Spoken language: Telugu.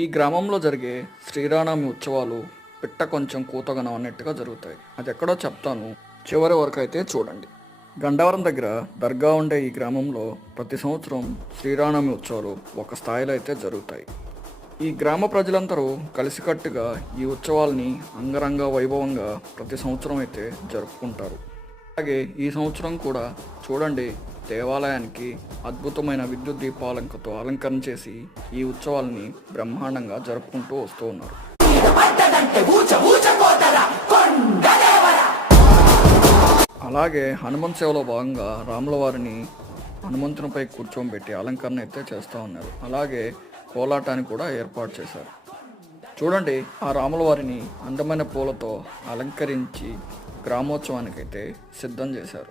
ఈ గ్రామంలో జరిగే శ్రీరామనవమి ఉత్సవాలు పిట్ట కొంచెం కూతగనం అన్నట్టుగా జరుగుతాయి. అది ఎక్కడో చెప్తాను, చివరి వరకు అయితే చూడండి. గండవరం దగ్గర దర్గా ఉండే ఈ గ్రామంలో ప్రతి సంవత్సరం శ్రీరామనవమి ఉత్సవాలు ఒక స్థాయిలో అయితే జరుగుతాయి. ఈ గ్రామ ప్రజలందరూ కలిసికట్టుగా ఈ ఉత్సవాల్ని అంగరంగ వైభవంగా ప్రతి సంవత్సరం అయితే జరుపుకుంటారు. అలాగే ఈ సంవత్సరం కూడా చూడండి, దేవాలయానికి అద్భుతమైన విద్యుత్ దీపాలంకతో అలంకరణ చేసి ఈ ఉత్సవాల్ని బ్రహ్మాండంగా జరుపుకుంటూ వస్తూ ఉన్నారు. అలాగే హనుమంత్ సేవలో భాగంగా రాముల వారిని హనుమంతునిపై కూర్చోబెట్టి అలంకరణ అయితే చేస్తూ ఉన్నారు. అలాగే కోలాటాన్ని కూడా ఏర్పాటు చేశారు. చూడండి, ఆ రాముల వారిని అందమైన పూలతో అలంకరించి గ్రామోత్సవానికైతే సిద్ధం చేశారు.